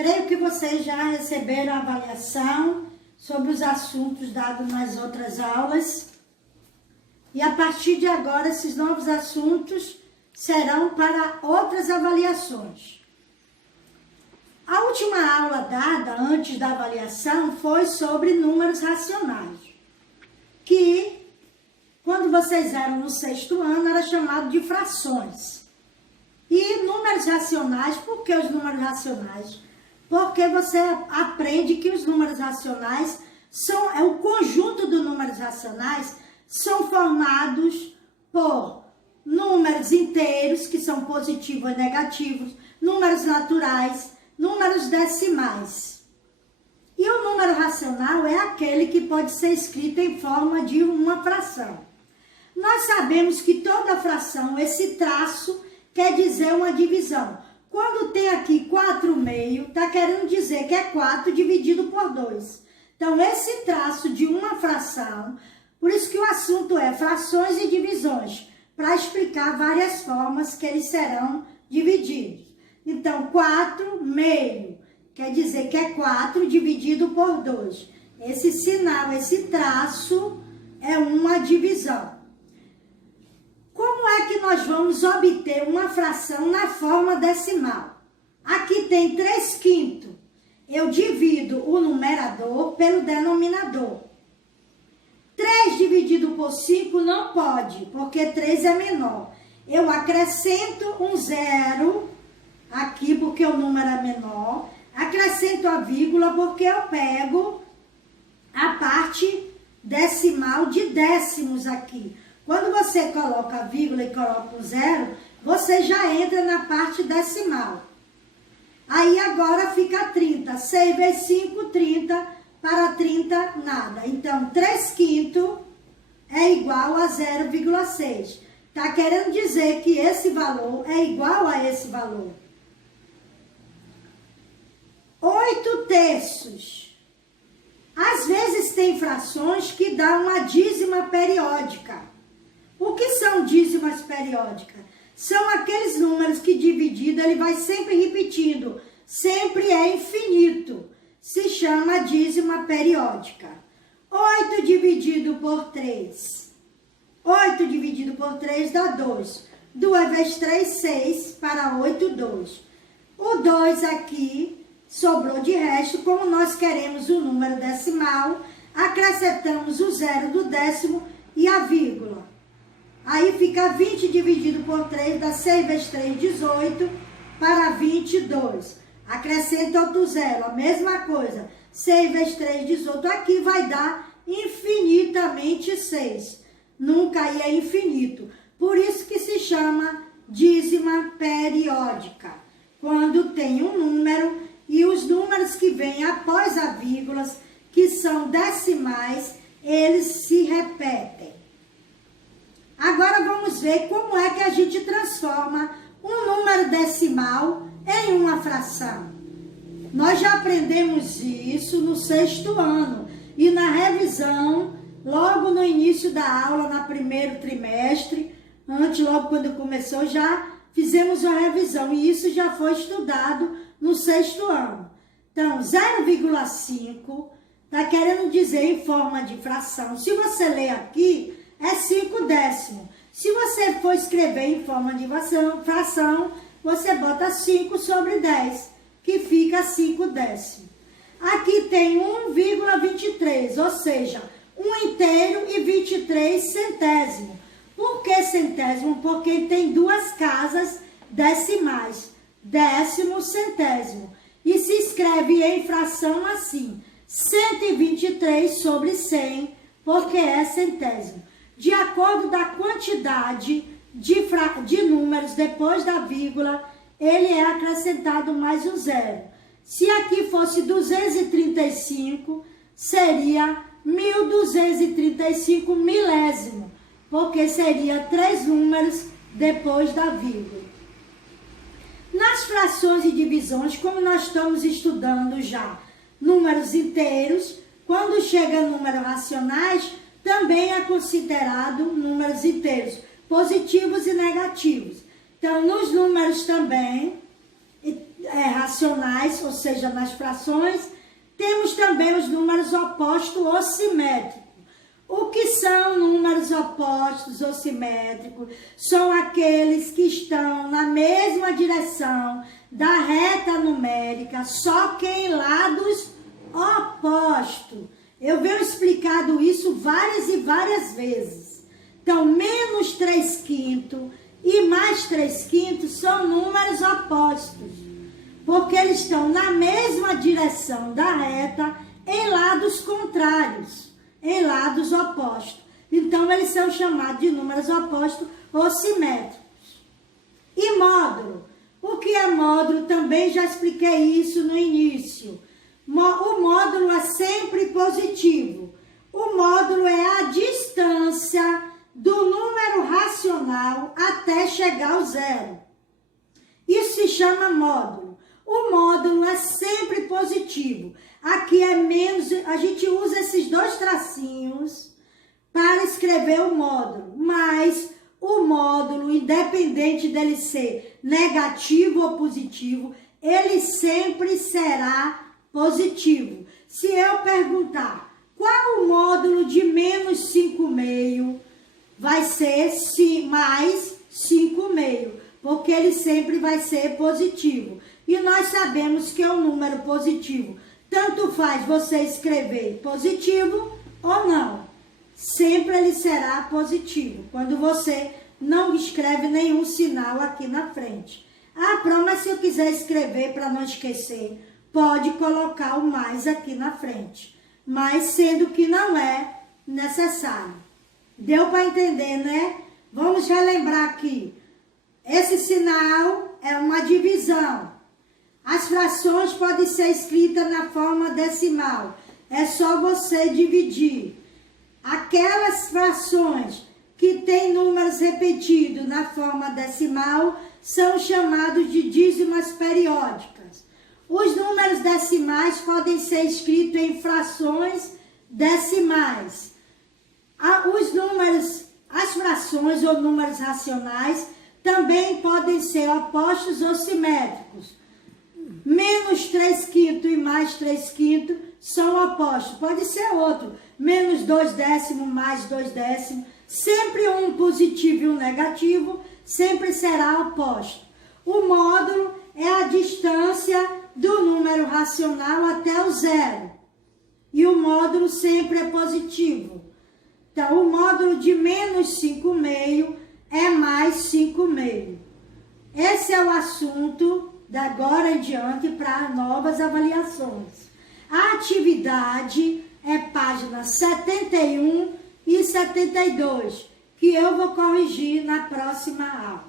Creio que vocês já receberam a avaliação sobre os assuntos dados nas outras aulas. E a partir de agora, esses novos assuntos serão para outras avaliações. A última aula dada antes da avaliação foi sobre números racionais, que quando vocês eram no 6º ano era chamado de frações. E números racionais, por que os números racionais? Porque você aprende que os números racionais o conjunto dos números racionais são formados por números inteiros, que são positivos e negativos, números naturais, números decimais. E o número racional é aquele que pode ser escrito em forma de uma fração. Nós sabemos que toda fração, esse traço, quer dizer uma divisão. Quando tem aqui 4/2, está querendo dizer que é 4 dividido por 2. Então, esse traço de uma fração, por isso que o assunto é frações e divisões, para explicar várias formas que eles serão divididos. Então, 4/2 quer dizer que é 4 dividido por 2. Esse sinal, esse traço é uma divisão. Como é que nós vamos obter uma fração na forma decimal? Aqui tem 3/5. Eu divido o numerador pelo denominador. 3 dividido por 5 não pode, porque 3 é menor. Eu acrescento um 0 aqui, porque o número é menor. Acrescento a vírgula, porque eu pego a parte decimal de décimos aqui. Quando você coloca a vírgula e coloca um 0, você já entra na parte decimal. Aí agora fica 30. 6 vezes 5, 30. Para 30, nada. Então, 3/5 é igual a 0,6. Está querendo dizer que esse valor é igual a esse valor. 8/3. Às vezes tem frações que dão uma dízima periódica. O que são dízimas periódicas? São aqueles números que dividido ele vai sempre repetindo, sempre é infinito. Se chama dízima periódica. 8 dividido por 3. 8 dividido por 3 dá 2. 2 vezes 3, 6. Para 8, 2. O 2 aqui sobrou de resto. Como nós queremos o número decimal, acrescentamos o 0 do décimo e a vírgula. Aí fica 20 dividido por 3, dá 6 vezes 3, 18, para 22. Acrescenta outro 0, a mesma coisa. 6 vezes 3, 18, aqui vai dar infinitamente 6. Nunca é infinito. Por isso que se chama dízima periódica. Quando tem um número e os números que vêm após as vírgulas, que são decimais, eles se repetem. Agora vamos ver como é que a gente transforma um número decimal em uma fração. Nós já aprendemos isso no 6º ano e na revisão, logo no início da aula, no primeiro trimestre, logo quando começou, já fizemos uma revisão e isso já foi estudado no 6º ano. Então, 0,5 está querendo dizer em forma de fração. Se você ler aqui, é 5 décimos. Se você for escrever em forma de fração, você bota 5 sobre 10, que fica 5 décimos. Aqui tem 1,23, ou seja, 1 inteiro e 23 centésimos. Por que centésimo? Porque tem duas casas decimais, décimo, centésimo. E se escreve em fração assim, 123 sobre 100, porque é centésimo. De acordo da quantidade de números depois da vírgula, ele é acrescentado mais um 0. Se aqui fosse 235, seria 1235 milésimo, porque seria 3 números depois da vírgula. Nas frações e divisões, como nós estamos estudando já números inteiros, quando chega a números racionais, também é considerado números inteiros, positivos e negativos. Então, nos números também, racionais, ou seja, nas frações. Temos também os números opostos ou simétricos. O que são números opostos ou simétricos? São aqueles que estão na mesma direção da reta numérica, só que em lados opostos. Eu venho explicando isso várias e várias vezes. Então, menos 3/5 e mais 3/5 são números opostos, porque eles estão na mesma direção da reta em lados contrários, em lados opostos. Então, eles são chamados de números opostos ou simétricos. E módulo. O que é módulo? Também já expliquei isso no início. O módulo é sempre positivo. O módulo é a distância do número racional até chegar ao zero. Isso se chama módulo. O módulo é sempre positivo. Aqui é menos, a gente usa esses dois tracinhos para escrever o módulo, mas o módulo, independente dele ser negativo ou positivo, ele sempre será positivo. Se eu perguntar qual o módulo de menos 5/2, vai ser mais 5/2, porque ele sempre vai ser positivo. E nós sabemos que é um número positivo. Tanto faz você escrever positivo ou não. Sempre ele será positivo, quando você não escreve nenhum sinal aqui na frente. Mas se eu quiser escrever para não esquecer, pode colocar o mais aqui na frente. Mas sendo que não é necessário. Deu para entender, né? Vamos relembrar aqui. Esse sinal é uma divisão. As frações podem ser escritas na forma decimal. É só você dividir. Aquelas frações que têm números repetidos na forma decimal são chamados de dízimas periódicas. Os números decimais podem ser escritos em frações decimais. As frações ou números racionais também podem ser opostos ou simétricos. Menos 3/5 e mais 3/5 são opostos. Pode ser outro. Menos 2/10 mais 2/10. Sempre um positivo e um negativo. Sempre será oposto. O módulo é a distância do número racional até o zero. E o módulo sempre é positivo. Então, o módulo de menos 5/2 é mais 5/2. Esse é o assunto da agora em diante para novas avaliações. A atividade é página 71 e 72, que eu vou corrigir na próxima aula.